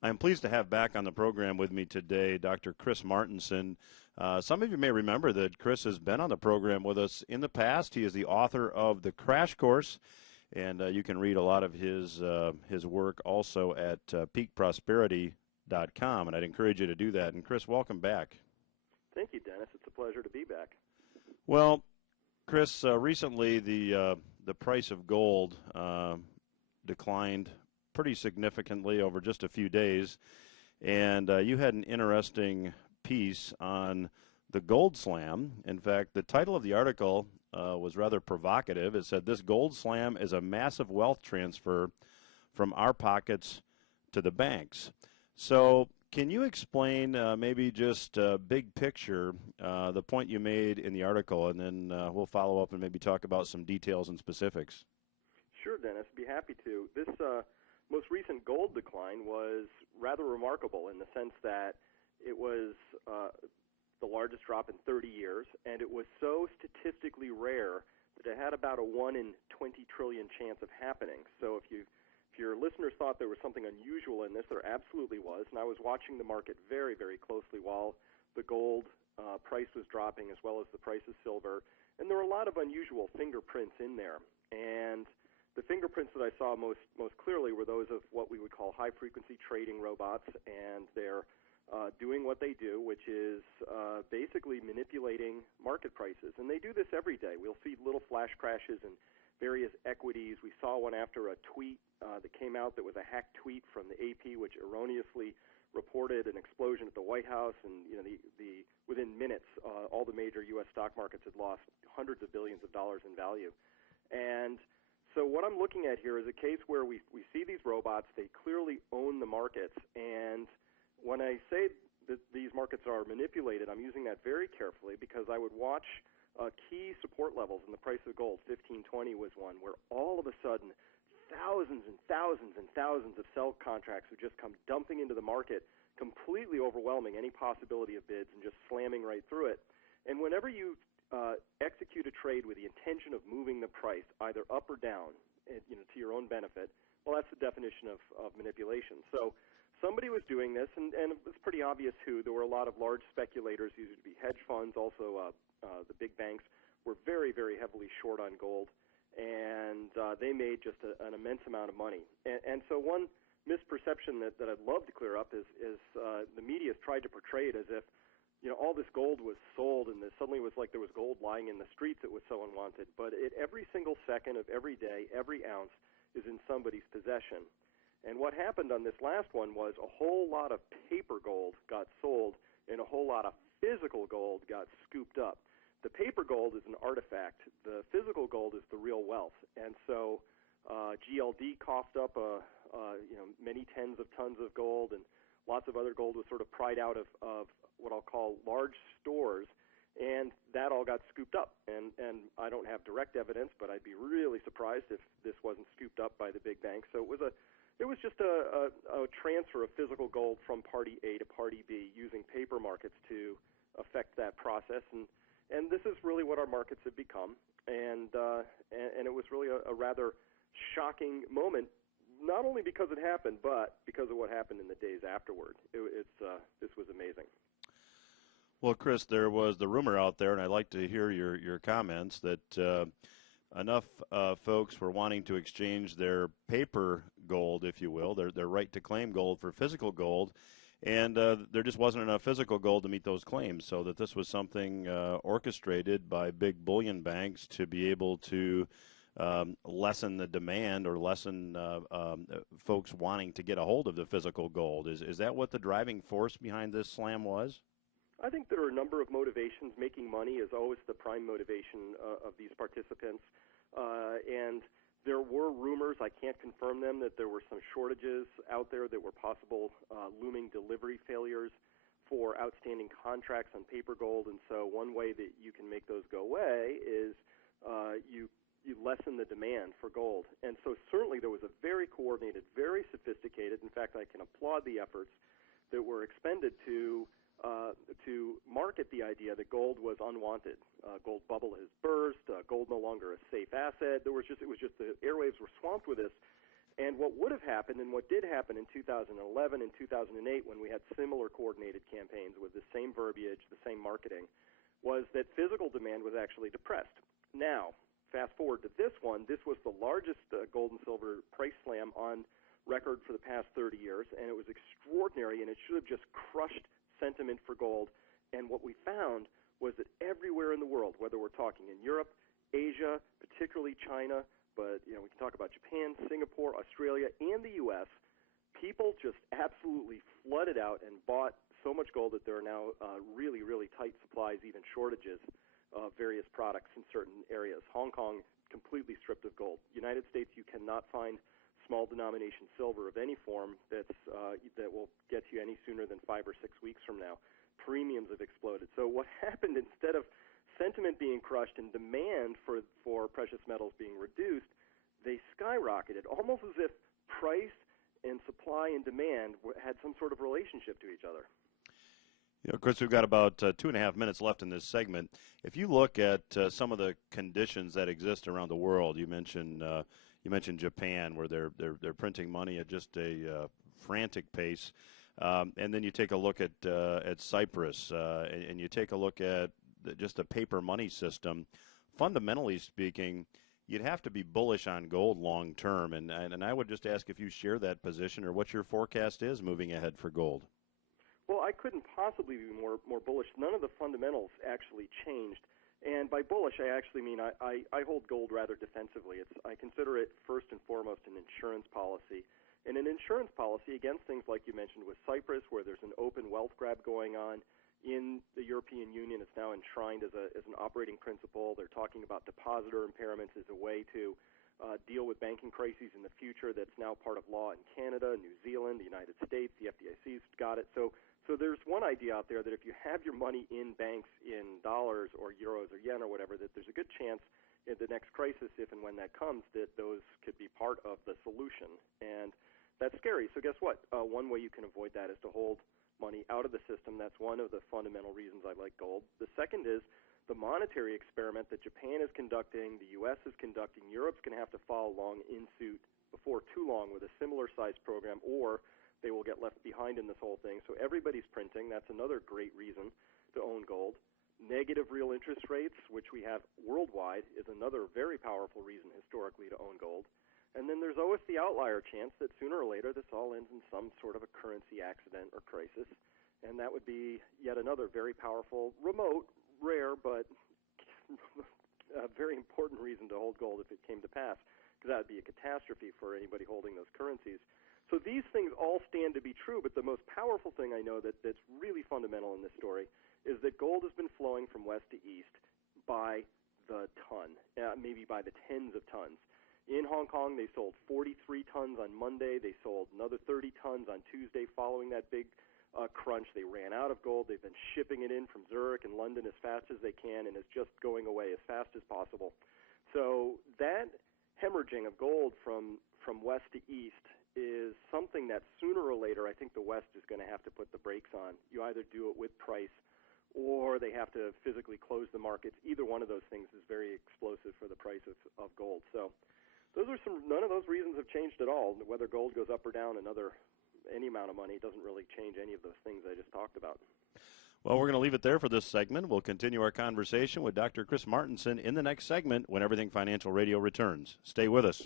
I'm pleased to have back on the program with me today Dr. Chris Martenson. Some of you may remember that Chris has been on the program with us in the past. He is the author of The Crash Course, and you can read a lot of his work also at peakprosperity.com, and I'd encourage you to do that. And Chris, welcome back. Thank you, Dennis. It's a pleasure to be back. Well, Chris, recently the price of gold declined pretty significantly over just a few days, and you had an interesting piece on the gold slam. In fact, the title of the article was rather provocative. It said, "This gold slam is a massive wealth transfer from our pockets to the banks." So can you explain maybe just big picture the point you made in the article, and then we'll follow up and maybe talk about some details and specifics. Sure, Dennis. Be happy to. This most recent gold decline was rather remarkable in the sense that it was the largest drop in 30 years, and it was so statistically rare that it had about a 1 in 20 trillion chance of happening. So if your listeners thought there was something unusual in this, there absolutely was, and I was watching the market very, very closely while the gold price was dropping as well as the price of silver, and there were a lot of unusual fingerprints in there. And the fingerprints that I saw most clearly were those of what we would call high-frequency trading robots, and they're doing what they do, which is basically manipulating market prices. And they do this every day. We'll see little flash crashes in various equities. We saw one after a tweet that came out that was a hacked tweet from the AP, which erroneously reported an explosion at the White House, and the within minutes, all the major U.S. stock markets had lost hundreds of billions of dollars in value. And so what I'm looking at here is a case where we see these robots. They clearly own the markets, and when I say that these markets are manipulated, I'm using that very carefully because I would watch key support levels in the price of gold. 1520 was one where all of a sudden thousands and thousands and thousands of sell contracts would just come dumping into the market, completely overwhelming any possibility of bids and just slamming right through it. And whenever you execute a trade with the intention of moving the price either up or down, to your own benefit, well, that's the definition of manipulation. So somebody was doing this, and it was pretty obvious who. There were a lot of large speculators, these would be hedge funds, also the big banks were very, very heavily short on gold, and they made just an immense amount of money. And so one misperception that I'd love to clear up is the media has tried to portray it as if all this gold was sold, and this suddenly was like there was gold lying in the streets that was so unwanted. But every single second of every day, every ounce is in somebody's possession. And what happened on this last one was a whole lot of paper gold got sold, and a whole lot of physical gold got scooped up. The paper gold is an artifact. The physical gold is the real wealth. And so GLD coughed up many tens of tons of gold, and lots of other gold was sort of pried out of what I'll call large stores, and that all got scooped up. And I don't have direct evidence, but I'd be really surprised if this wasn't scooped up by the big banks. So it was just a transfer of physical gold from party A to party B using paper markets to affect that process. And this is really what our markets have become. And it was really a rather shocking moment, not only because it happened, but because of what happened in the days afterward. This was amazing. Well, Chris, there was the rumor out there, and I'd like to hear your comments, that enough folks were wanting to exchange their paper gold, if you will, their right to claim gold for physical gold, and there just wasn't enough physical gold to meet those claims, so that this was something orchestrated by big bullion banks to be able to lessen the demand or lessen folks wanting to get a hold of the physical gold. Is that what the driving force behind this slam was? I think there are a number of motivations. Making money is always the prime motivation of these participants. And there were rumors, I can't confirm them, that there were some shortages out there that were possible looming delivery failures for outstanding contracts on paper gold. And so one way that you can make those go away is you lessen the demand for gold. And so certainly there was a very coordinated, very sophisticated, in fact, I can applaud the efforts that were expended to market the idea that gold was unwanted. Gold bubble has burst. Gold no longer a safe asset. It was just the airwaves were swamped with this, And what would have happened and what did happen in 2011 and 2008 when we had similar coordinated campaigns with the same verbiage, the same marketing, was that physical demand was actually depressed. Now, fast forward to this one. This was the largest gold and silver price slam on record for the past 30 years, and it was extraordinary, and it should have just crushed sentiment for gold. And what we found was that everywhere in the world, whether we're talking in Europe, Asia, particularly China, but we can talk about Japan, Singapore, Australia, and the U.S., people just absolutely flooded out and bought so much gold that there are now really, really tight supplies, even shortages of various products in certain areas. Hong Kong completely stripped of gold. United States, you cannot find small denomination silver of any form that will get you any sooner than 5 or 6 weeks from now. Premiums have exploded. So what happened, instead of sentiment being crushed and demand for precious metals being reduced, they skyrocketed, almost as if price and supply and demand had some sort of relationship to each other. Chris, we've got about 2.5 minutes left in this segment. If you look at some of the conditions that exist around the world, you mentioned Japan, where they're printing money at just a frantic pace, and then you take a look at Cyprus, and you take a look at just a paper money system. Fundamentally speaking, you'd have to be bullish on gold long term, and I would just ask if you share that position or what your forecast is moving ahead for gold. Well, I couldn't possibly be more bullish. None of the fundamentals actually changed. And by bullish, I actually mean I hold gold rather defensively. I consider it first and foremost an insurance policy. And an insurance policy against things like you mentioned with Cyprus, where there's an open wealth grab going on. In the European Union, it's now enshrined as an operating principle. They're talking about depositor impairments as a way to deal with banking crises in the future. That's now part of law in Canada, New Zealand, the United States. The FDIC's got it. So there's one idea out there that if you have your money in banks in dollars or euros or yen or whatever, that there's a good chance in the next crisis, if and when that comes, that those could be part of the solution. And that's scary. So guess what? One way you can avoid that is to hold money out of the system. That's one of the fundamental reasons I like gold. The second is the monetary experiment that Japan is conducting, the U.S. is conducting. Europe's going to have to follow along in suit before too long with a similar size program, or they will get left behind in this whole thing. So everybody's printing. That's another great reason to own gold. Negative real interest rates, which we have worldwide, is another very powerful reason historically to own gold. And then there's always the outlier chance that sooner or later this all ends in some sort of a currency accident or crisis, and that would be yet another very powerful, remote, rare, but a very important reason to hold gold if it came to pass, because that would be a catastrophe for anybody holding those currencies. So these things all stand to be true, but the most powerful thing I know that's really fundamental in this story is that gold has been flowing from west to east by the ton, maybe by the tens of tons. In Hong Kong, they sold 43 tons on Monday. They sold another 30 tons on Tuesday following that big crunch. They ran out of gold. They've been shipping it in from Zurich and London as fast as they can, and it's just going away as fast as possible. So that hemorrhaging of gold from west to east is something that sooner or later I think the West is going to have to put the brakes on. You either do it with price or they have to physically close the markets. Either one of those things is very explosive for the price of gold. So none of those reasons have changed at all. Whether gold goes up or down any amount of money doesn't really change any of those things I just talked about. Well, we're going to leave it there for this segment. We'll continue our conversation with Dr. Chris Martenson in the next segment when Everything Financial Radio returns. Stay with us.